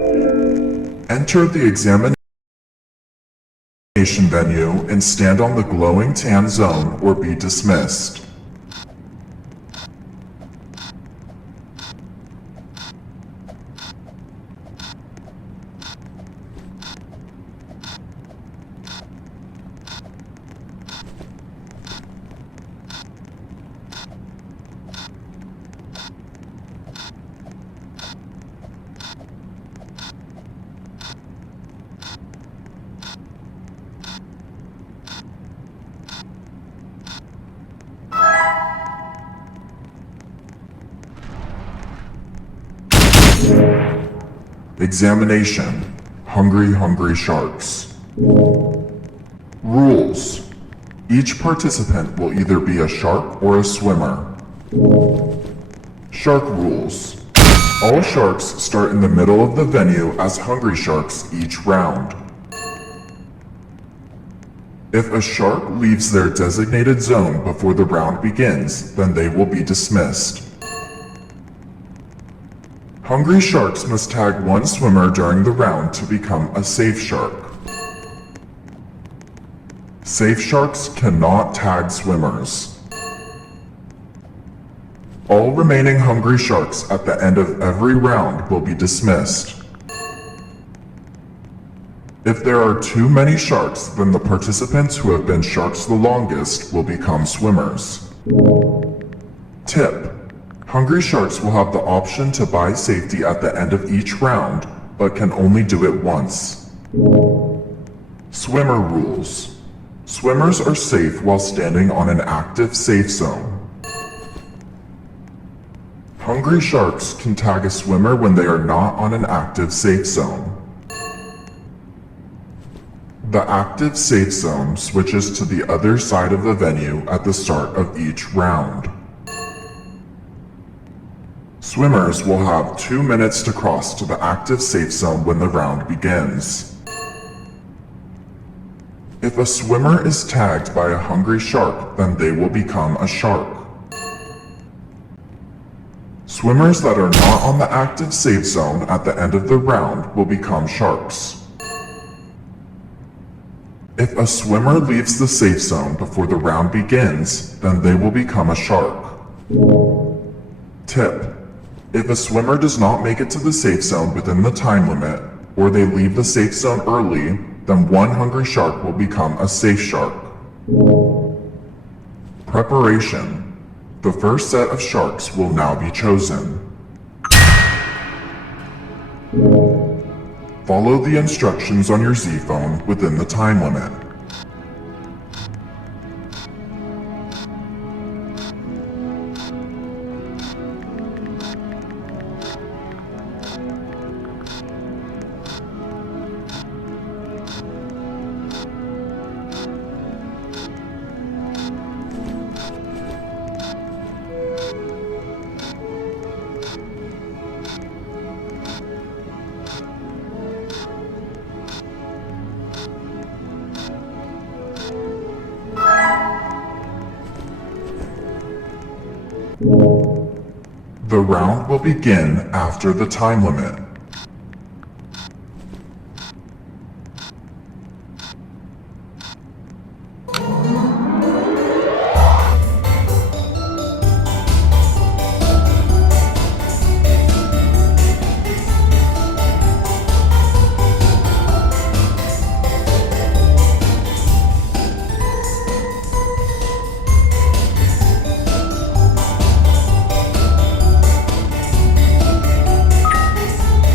Enter the examination venue and stand on the glowing tan zone or be dismissed. Examination. Hungry Sharks. Rules. Each participant will either be a shark or a swimmer. Shark rules. All sharks start in the middle of the venue as hungry sharks each round. If a shark leaves their designated zone before the round begins, then they will be dismissed. Hungry sharks must tag one swimmer during the round to become a safe shark. Safe sharks cannot tag swimmers. All remaining hungry sharks at the end of every round will be dismissed. If there are too many sharks, then the participants who have been sharks the longest will become swimmers. Tip. Hungry sharks will have the option to buy safety at the end of each round, but can only do it once. Swimmer rules. Swimmers are safe while standing on an active safe zone. Hungry sharks can tag a swimmer when they are not on an active safe zone. The active safe zone switches to the other side of the venue at the start of each round. Swimmers will have 2 minutes to cross to the active safe zone when the round begins. If a swimmer is tagged by a hungry shark, then they will become a shark. Swimmers that are not on the active safe zone at the end of the round will become sharks. If a swimmer leaves the safe zone before the round begins, then they will become a shark. Tip. If a swimmer does not make it to the safe zone within the time limit, or they leave the safe zone early, then one hungry shark will become a safe shark. Preparation. The first set of sharks will now be chosen. Follow the instructions on your Z phone within the time limit. The round will begin after the time limit.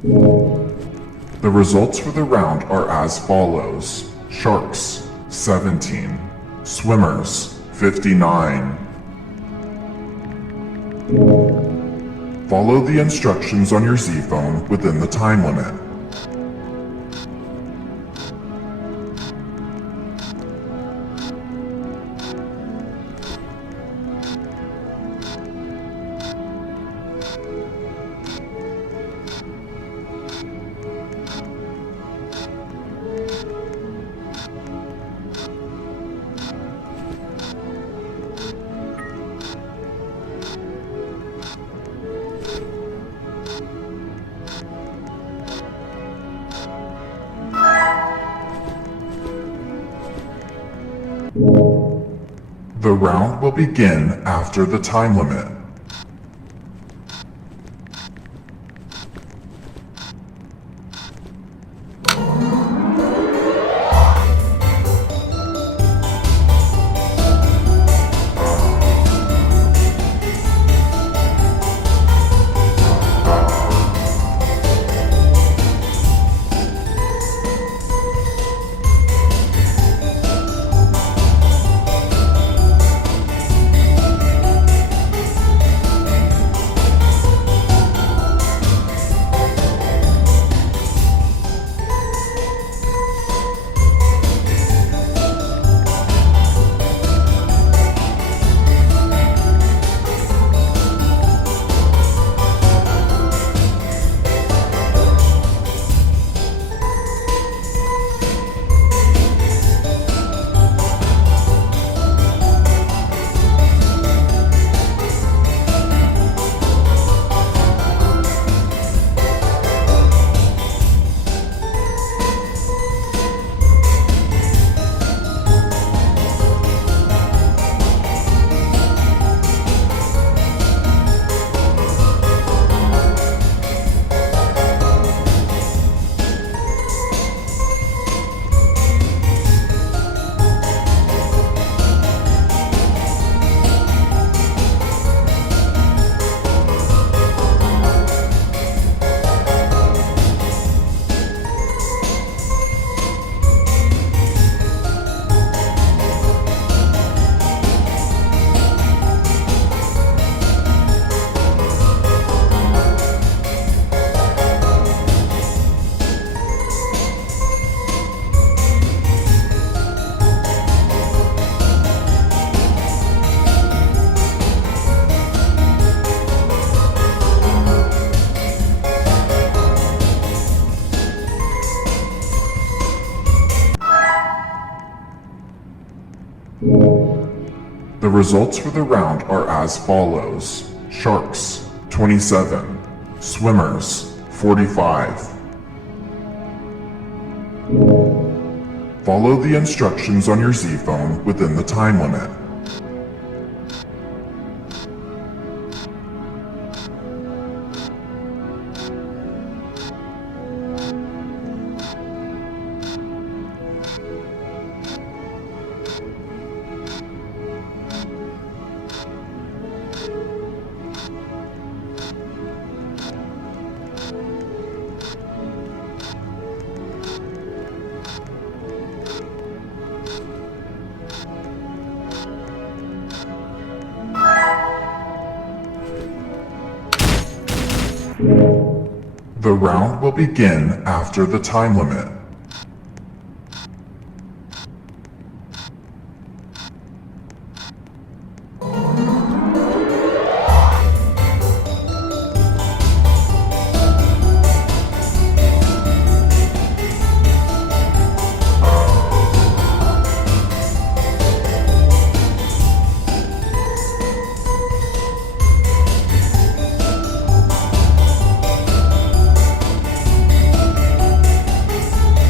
The results for the round are as follows. Sharks, 17. Swimmers, 59. Follow the instructions on your Z phone within the time limit. The round will begin after the time limit. The results for the round are as follows. Sharks, 27. Swimmers, 45. Follow the instructions on your Z phone within the time limit. The round will begin after the time limit.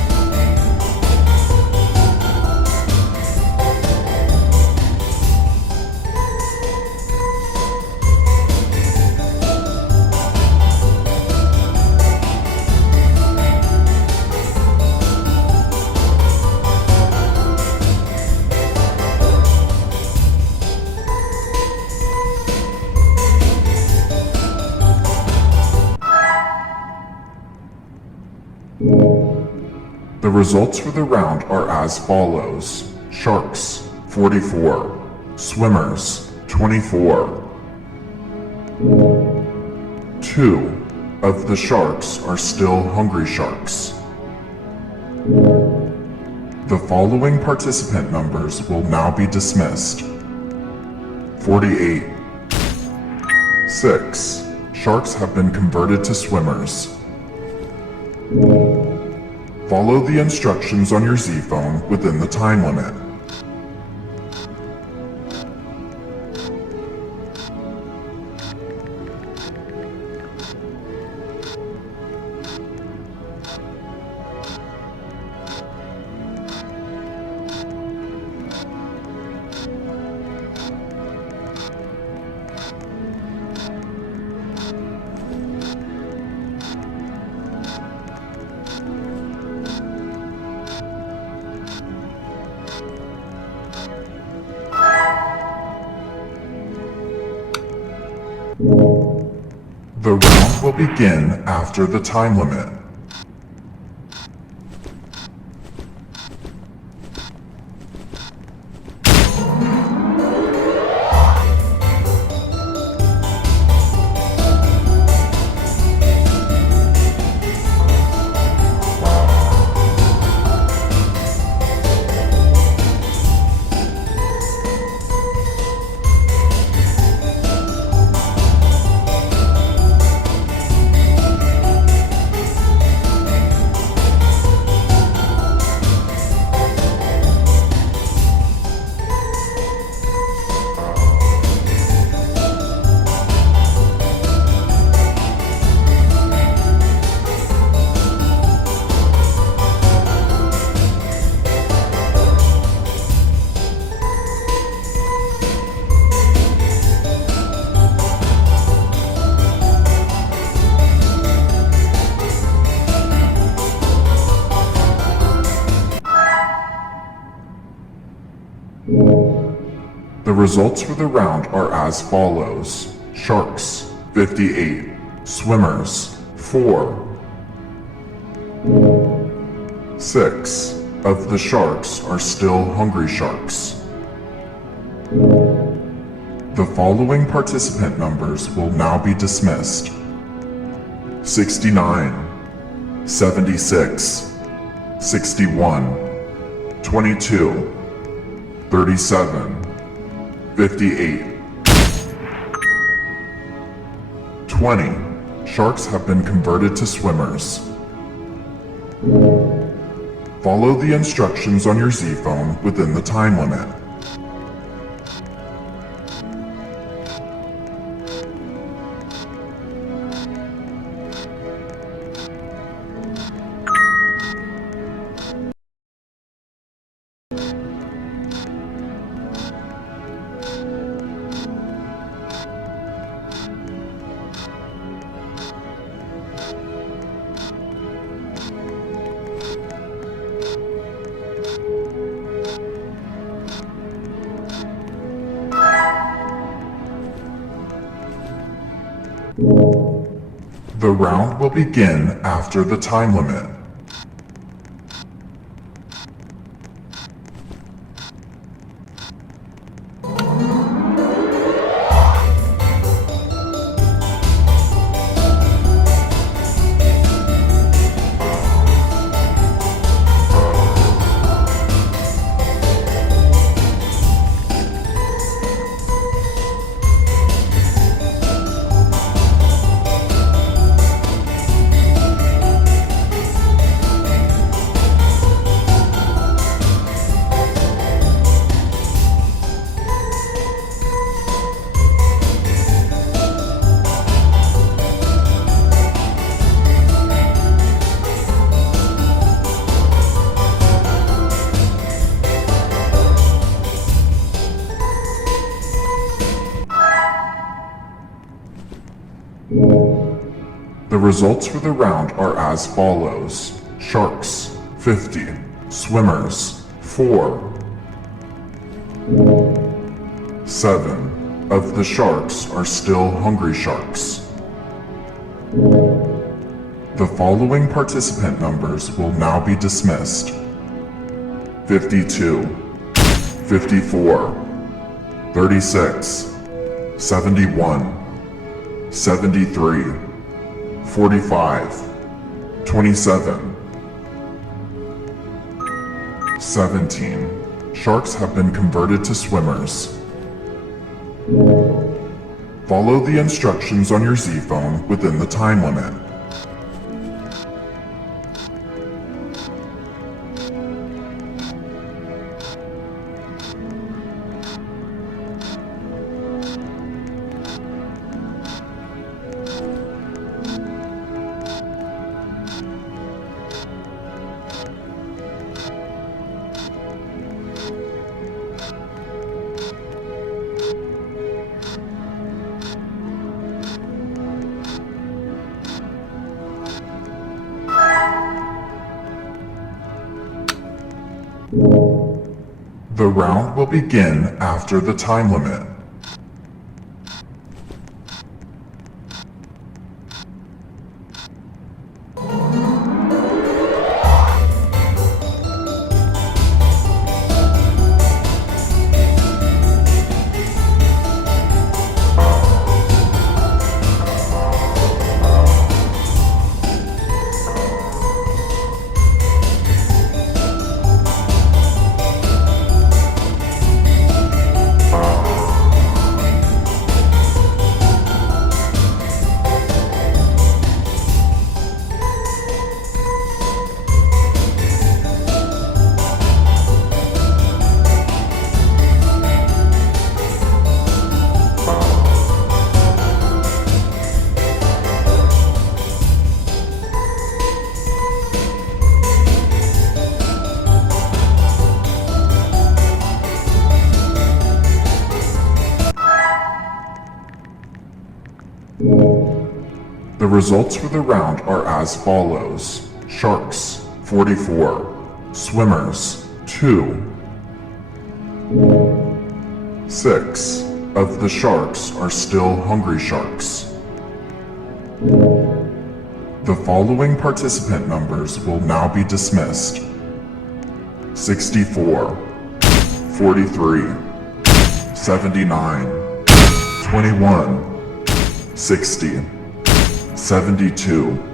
The results for the round are as follows. Sharks, 44. Swimmers, 24. 2 of the sharks are still hungry sharks. The following participant numbers will now be dismissed. 48. 6. Sharks have been converted to swimmers. Follow the instructions on your Z phone within the time limit. The round will begin after the time limit. The results for the round are as follows. Sharks, 58. Swimmers, 4. 6 of the sharks are still hungry sharks. The following participant numbers will now be dismissed. 69, 76, 61, 22, 37, 58. 20. Sharks have been converted to swimmers. Follow the instructions on your Z phone within the time limit. The round will begin after the time limit. The results for the round are as follows. Sharks, 50. Swimmers, 4. 7 of the sharks are still hungry sharks. The following participant numbers will now be dismissed. 52, 54, 36, 71, 73, 45, 27, 17. Sharks have been converted to swimmers. Follow the instructions on your Z phone within the time limit. The round will begin after the time limit. The results for the round are as follows. Sharks, 44. Swimmers, 2. 6 of the sharks are still hungry sharks. The following participant numbers will now be dismissed. 64, 43, 79, 21, 60, 72,